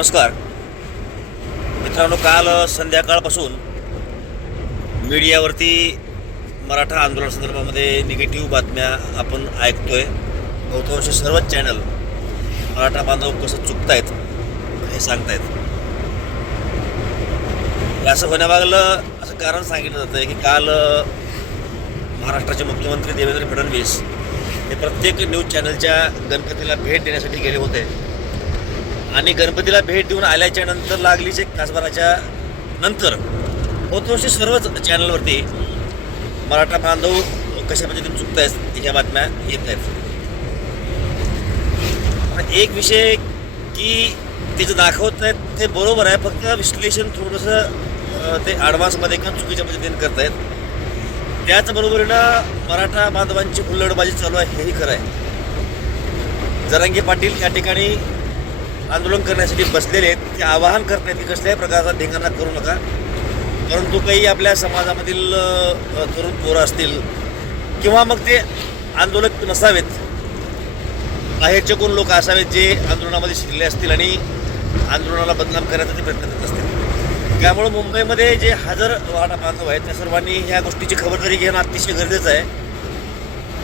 नमस्कार. मित्रांनो काल संध्याकाळपासून मीडियावरती मराठा आंदोलन संदर्भामध्ये निगेटिव्ह बातम्या आपण ऐकतोय. बहुतांश सर्वच चॅनल मराठा बांधव कसं चुकतायत हे सांगतायत. असं होण्यामागलं असं कारण सांगितलं जातं आहे की काल महाराष्ट्राचे मुख्यमंत्री देवेंद्र फडणवीस हे प्रत्येक न्यूज चॅनलच्या गणपतीला भेट देण्यासाठी गेले होते. आणि गणपतीला भेट देऊन आल्याच्यानंतर लागलीच एक तासभराच्या नंतर. बहुतांशी सर्वच चॅनलवरती मराठा बांधव कशा पद्धतीने म्हणजे चुकत आहेत ह्या बातम्या येत आहेत एक विषय की ते जे दाखवत आहेत ते बरोबर आहे फक्त विश्लेषण थोडंसं ते ॲडव्हान्समध्ये किंवा चुकीच्या पद्धतीने करत आहेत त्याचबरोबरीनं मराठा बांधवांची हुल्लडबाजी चालू आहे हेही खरं आहे. जरांगे पाटील या ठिकाणी आंदोलन करण्यासाठी बसलेले आहेत. ते आवाहन करतायत की कसल्याही प्रकारचा धिंगाणा करू नका. परंतु काही आपल्या समाजामधील तरुण पोरं असतील किंवा मग ते आंदोलक नसावेत बाहेरचे कोण लोक असावेत जे आंदोलनामध्ये शिरले असतील आणि आंदोलनाला बदनाम करण्याचा ते प्रयत्न करत असतील. त्यामुळं मुंबईमध्ये जे हजर वाटा बांधव आहेत त्या सर्वांनी ह्या गोष्टीची खबरदारी घेणं अतिशय गरजेचं आहे.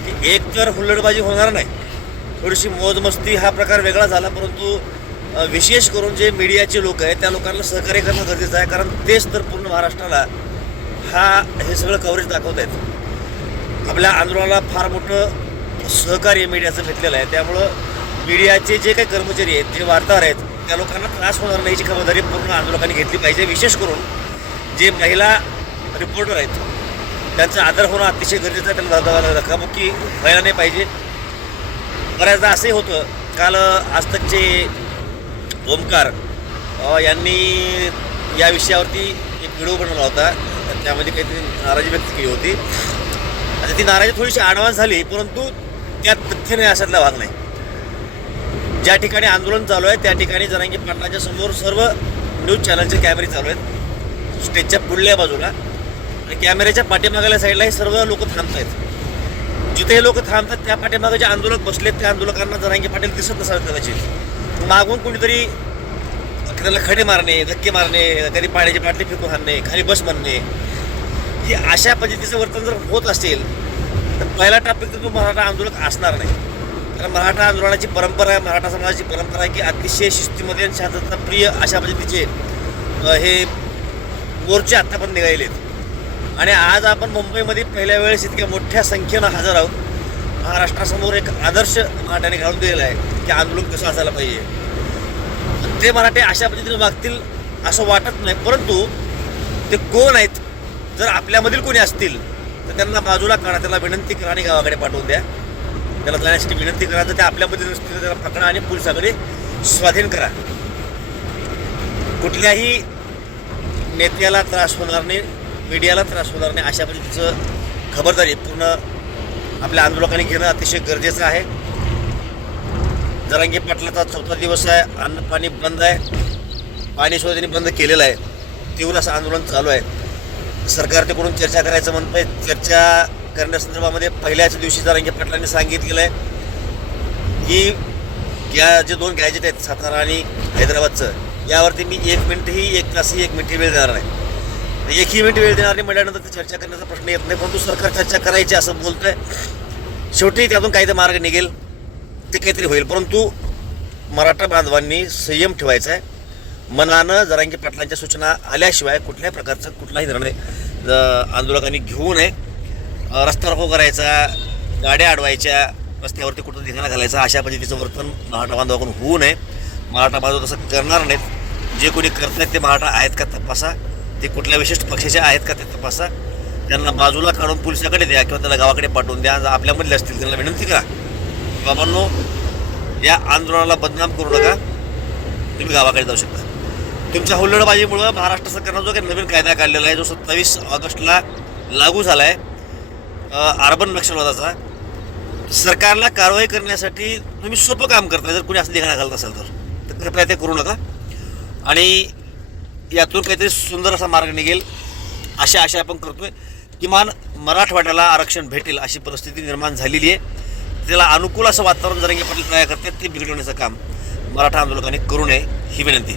की एक तर हुल्लडबाजी होणार नाही. थोडीशी मौजमस्ती हा प्रकार वेगळा झाला परंतु विशेष करून जे मीडियाचे लोक आहेत त्या लोकांना सहकार्य करणं गरजेचं आहे. कारण तेच तर पूर्ण महाराष्ट्राला हा हे सगळं कव्हरेज दाखवत आहेत. आपल्या आंदोलनाला फार मोठं सहकार्य मीडियाचं भेटलेलं आहे. त्यामुळं मीडियाचे जे काही कर्मचारी आहेत जे वार्ताहर आहेत त्या लोकांना त्रास होणार नाही याची खबरदारी पूर्ण आंदोलकांनी घेतली पाहिजे. विशेष करून जे महिला रिपोर्टर आहेत त्यांचा आदर होणं अतिशय गरजेचं आहे. त्यांना धक्का- धक्काबुक्की व्हायला नाही पाहिजे. बऱ्याचदा असंही होतं. काल आजतकचे ओमकार यांनी या विषयावरती एक व्हिडिओ बनवला होता. त्यामध्ये काहीतरी नाराजी व्यक्त केली होती. आता ती नाराजी थोडीशी ॲडव्हान्स झाली परंतु त्यात तथ्य नाही अशातला भाग नाही. ज्या ठिकाणी आंदोलन चालू आहे त्या ठिकाणी जरांगी पाटलाच्या समोर सर्व न्यूज चॅनलचे कॅमेरे चालू आहेत. स्टेजच्या पुढल्या बाजूला. आणि कॅमेऱ्याच्या पाठीमागाल्या साईडला हे सर्व लोक थांबत आहेत जिथे हे लोक थांबतात त्या पाठीमागे जे आंदोलक बसलेत त्या आंदोलकांना जरांगी पाटील दिसत नसावेत कदाचित. मागून कुणीतरी त्याला खडे मारणे धक्के मारणे कधी पाण्याची बाटली फेकून आणणे खाली बस म्हणणे ही अशा पद्धतीचं वर्तन जर होत असेल तर पहिला टॉपिक तर तो मराठा आंदोलक असणार नाही. कारण मराठा आंदोलनाची परंपरा आहे मराठा समाजाची परंपरा आहे की अतिशय शिस्तीमध्ये आणि शांतता प्रिय अशा पद्धतीचे हे मोर्चे पण निघालेले आहेत. आणि आज आपण मुंबईमध्ये पहिल्या वेळेस इतक्या मोठ्या संख्येनं हजर आहोत. महाराष्ट्रासमोर एक आदर्श मराठ्याने घालून दिलेला आहे की आंदोलन कसं असायला पाहिजे. ते मराठे अशा पद्धतीने वागतील असं वाटत नाही परंतु ते कोण आहेत? जर आपल्यामधील कोणी असतील तर त्यांना बाजूला करा त्याला विनंती करा आणि गावाकडे पाठवून द्या. त्याला जाण्यासाठी विनंती करा जर ते आपल्यामध्ये नसतील तर त्याला पकडा आणि पोलिसाकडे स्वाधीन करा. कुठल्याही नेत्याला त्रास होणार नाही मीडियाला त्रास होणार नाही अशा पद्धतीचं खबरदारी पूर्ण आपल्या आंदोलकांनी घेणं अतिशय गरजेचं आहे. जरांगी पाटलाचा चौथा दिवस आहे अन्न पाणी बंद आहे पाणी सुद्धा त्यांनी बंद केलेलं आहे. तीव्र असं आंदोलन चालू आहे. सरकारच्याकडून चर्चा करायचं म्हणतंय. चर्चा करण्यासंदर्भामध्ये पहिल्याच दिवशी जरांगी पाटलांनी सांगितलेलं आहे की या जे दोन गॅजेट आहेत सातारा आणि हैदराबादचं यावरती मी एक मिनिटही एक तासही एक मिनिटही वेळ देणार नाही. एकही मिनिट वेळ देणार नाही. म्हटल्यानंतर ते चर्चा करण्याचा प्रश्न येत नाही. परंतु सरकार चर्चा करायची असं बोलतंय. शेवटी त्यातून काही मार्ग निघेल. ते काहीतरी होईल. परंतु मराठा बांधवांनी संयम ठेवायचा आहे. मनानं जरांगी पाटलांच्या सूचना आल्याशिवाय कुठल्याही प्रकारचा कुठलाही निर्णय आंदोलकांनी घेऊ नये. रस्ता रोको करायचा गाड्या अडवायच्या रस्त्यावरती कुठं निघायला घालायचा अशा पद्धतीचं वर्तन मराठा बांधवाकडून होऊ नये. मराठा बांधव तसं करणार नाहीत. जे कोणी करत नाहीत ते मराठा आहेत का तपासा. ते कुठल्या विशिष्ट पक्षाचे आहेत का ते तपासा. त्यांना बाजूला काढून पोलिसाकडे द्या किंवा त्याला गावाकडे पाठवून द्या. जर आपल्यामधले असतील त्यांना विनंती करा. बाबांनो या आंदोलनाला बदनाम करू नका. तुम्ही गावाकडे जाऊ शकता. तुमच्या हुल्लडबाजीमुळं महाराष्ट्र सरकारनं जो काही नवीन कायदा काढलेला आहे जो सत्तावीस ऑगस्टला लागू झाला आहे अर्बन नक्षलवादाचा सरकारला कारवाई करण्यासाठी तुम्ही सोपं काम करताय. जर कुणी असं लिखाणा घालत असेल तर. तर कृपया ते करू नका. आणि यातून काहीतरी सुंदर असा मार्ग निघेल. अशा आशा आपण करतोय. किमान मराठवाड्याला आरक्षण भेटेल अशी परिस्थिती निर्माण झालेली आहे. त्याला अनुकूल असं वातावरण जरंगे पाटील तयार करतात ते बिघडवण्याचं काम मराठा आंदोलकांनी करू नये ही विनंती.